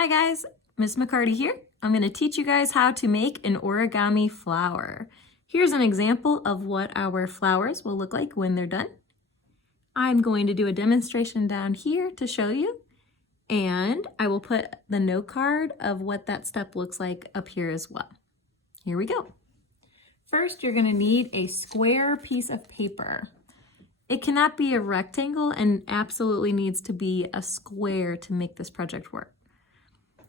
Hi guys, Miss McCarty here. I'm going to teach you guys how to make an origami flower. Here's an example of what our flowers will look like when they're done. I'm going to do a demonstration down here to show you, and I will put the note card of what that step looks like up here as well. Here we go. First, you're going to need a square piece of paper. It cannot be a rectangle and absolutely needs to be a square to make this project work.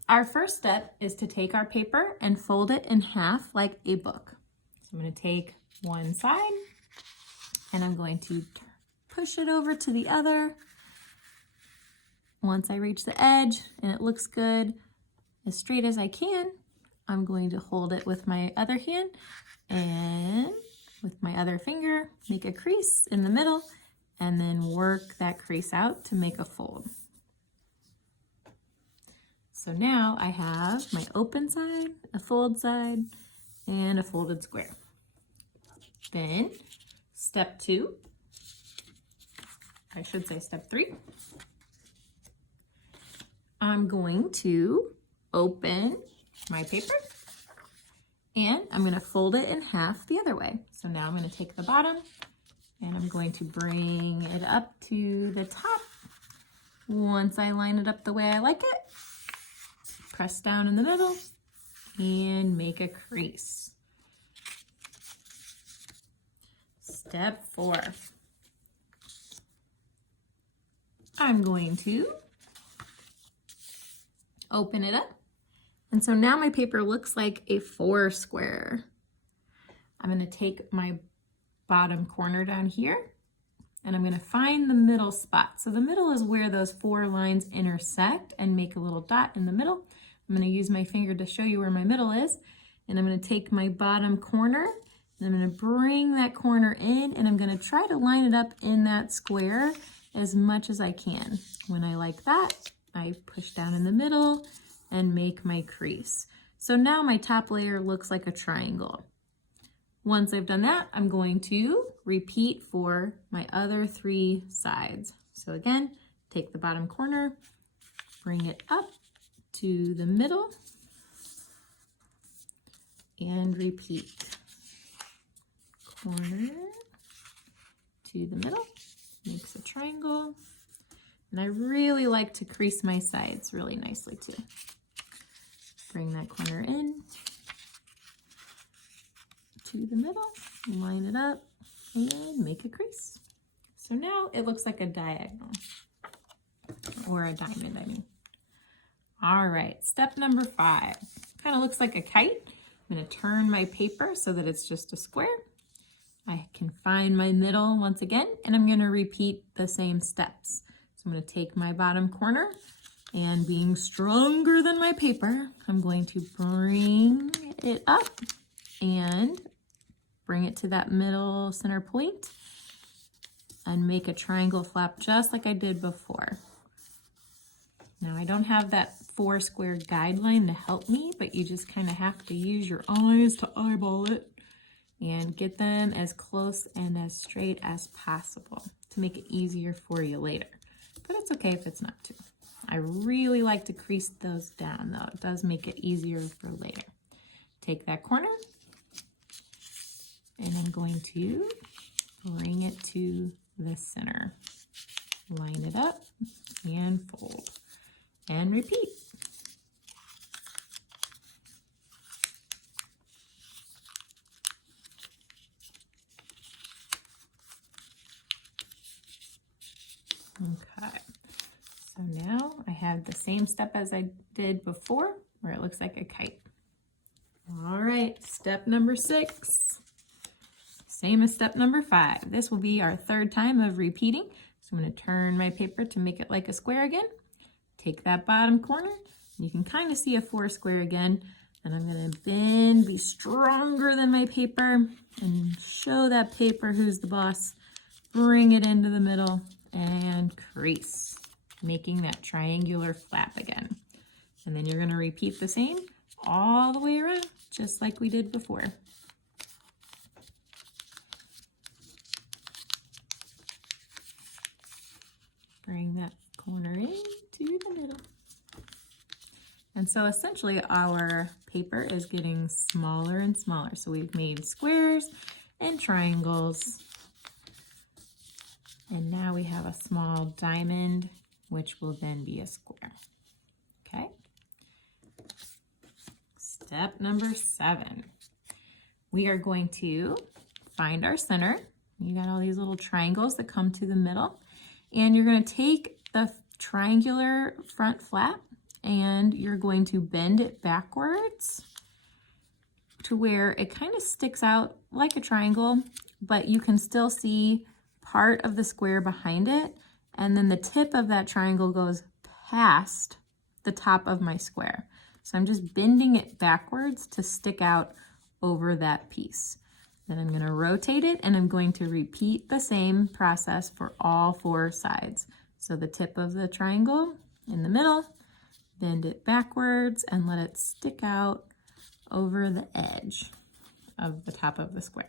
Our first step is to take our paper and fold it in half like a book. So I'm going to take one side and I'm going to push it over to the other. Once I reach the edge and it looks good, as straight as I can, I'm going to hold it with my other hand and with my other finger, make a crease in the middle and then work that crease out to make a fold. So now I have my open side, a fold side, and a folded square. Then step 2, I should say step 3, I'm going to open my paper and I'm going to fold it in half the other way. So now I'm going to take the bottom and I'm going to bring it up to the top. Once I line it up the way I like it, press down in the middle and make a crease. Step 4. I'm going to open it up. And so now my paper looks like a 4 square. I'm going to take my bottom corner down here and I'm going to find the middle spot. So the middle is where those 4 lines intersect and make a little dot in the middle. I'm going to use my finger to show you where my middle is. And I'm going to take my bottom corner and I'm going to bring that corner in and I'm going to try to line it up in that square as much as I can. When I like that, I push down in the middle and make my crease. So now my top layer looks like a triangle. Once I've done that, I'm going to repeat for my other 3 sides. So again, take the bottom corner, bring it up to the middle, and repeat. Corner to the middle, makes a triangle. And I really like to crease my sides really nicely too. Bring that corner in to the middle, line it up, and make a crease. So now it looks like a diagonal, or a diamond, I mean. All right, step number 5. Kind of looks like a kite. I'm gonna turn my paper so that it's just a square. I can find my middle once again, and I'm gonna repeat the same steps. So I'm gonna take my bottom corner, and being stronger than my paper, I'm going to bring it up and bring it to that middle center point and make a triangle flap just like I did before. Now I don't have that 4 square guideline to help me, but you just kind of have to use your eyes to eyeball it and get them as close and as straight as possible to make it easier for you later. But it's okay if it's not too. I really like to crease those down though. It does make it easier for later. Take that corner and I'm going to bring it to the center. Line it up and fold and repeat. Okay, so now I have the same step as I did before where it looks like a kite. All right, step number 6. Same as step number 5. This will be our 3rd time of repeating. So I'm going to turn my paper to make it like a square again. Take that bottom corner. You can kind of see a 4 square again. And I'm going to bend, be stronger than my paper, and show that paper who's the boss. Bring it into the middle and crease, making that triangular flap again. And then you're going to repeat the same all the way around, just like we did before. Bring that corner in to the middle. And so essentially our paper is getting smaller and smaller. So we've made squares and triangles. And now we have a small diamond, which will then be a square. Okay. Step number 7. We are going to find our center. You got all these little triangles that come to the middle. And you're going to take the triangular front flap and you're going to bend it backwards to where it kind of sticks out like a triangle, but you can still see part of the square behind it. And then the tip of that triangle goes past the top of my square. So I'm just bending it backwards to stick out over that piece. Then I'm going to rotate it and I'm going to repeat the same process for all 4 sides. So the tip of the triangle in the middle, bend it backwards and let it stick out over the edge of the top of the square.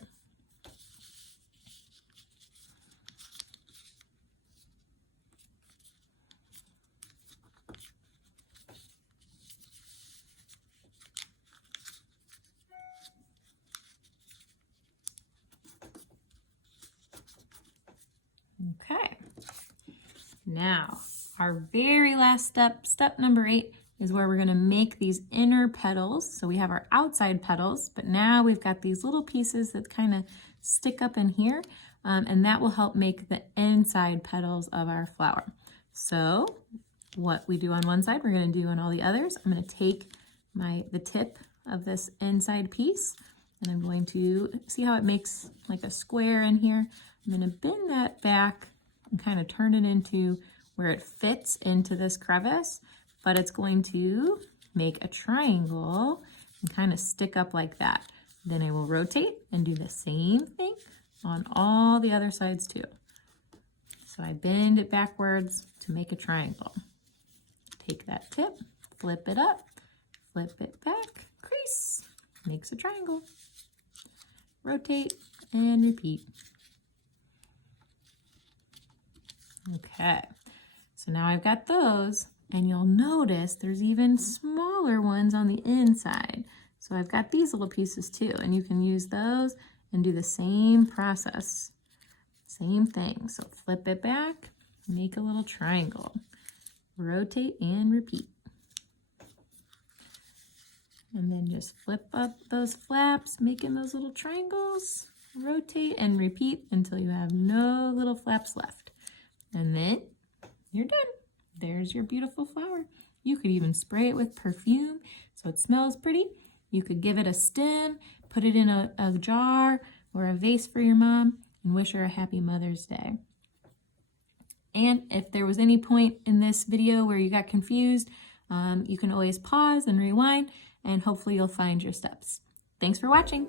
Okay, now our very last step, step number 8, is where we're going to make these inner petals. So we have our outside petals, but now we've got these little pieces that kind of stick up in here, and that will help make the inside petals of our flower. So what we do on one side, we're going to do on all the others. I'm going to take the tip of this inside piece, and I'm going to see how it makes like a square in here. I'm going to bend that back and kind of turn it into where it fits into this crevice, but it's going to make a triangle and kind of stick up like that. Then I will rotate and do the same thing on all the other sides too. So I bend it backwards to make a triangle. Take that tip, flip it up, flip it back, crease, makes a triangle. Rotate and repeat. Okay, so now I've got those, and you'll notice there's even smaller ones on the inside. So I've got these little pieces too, and you can use those and do the same process. Same thing. So flip it back, make a little triangle, rotate and repeat. And then just flip up those flaps, making those little triangles, rotate and repeat until you have no little flaps left. And then you're done. There's your beautiful flower. You could even spray it with perfume so it smells pretty. You could give it a stem, put it in a jar or a vase for your mom, and wish her a happy Mother's Day. And if there was any point in this video where you got confused, you can always pause and rewind, and hopefully you'll find your steps. Thanks for watching.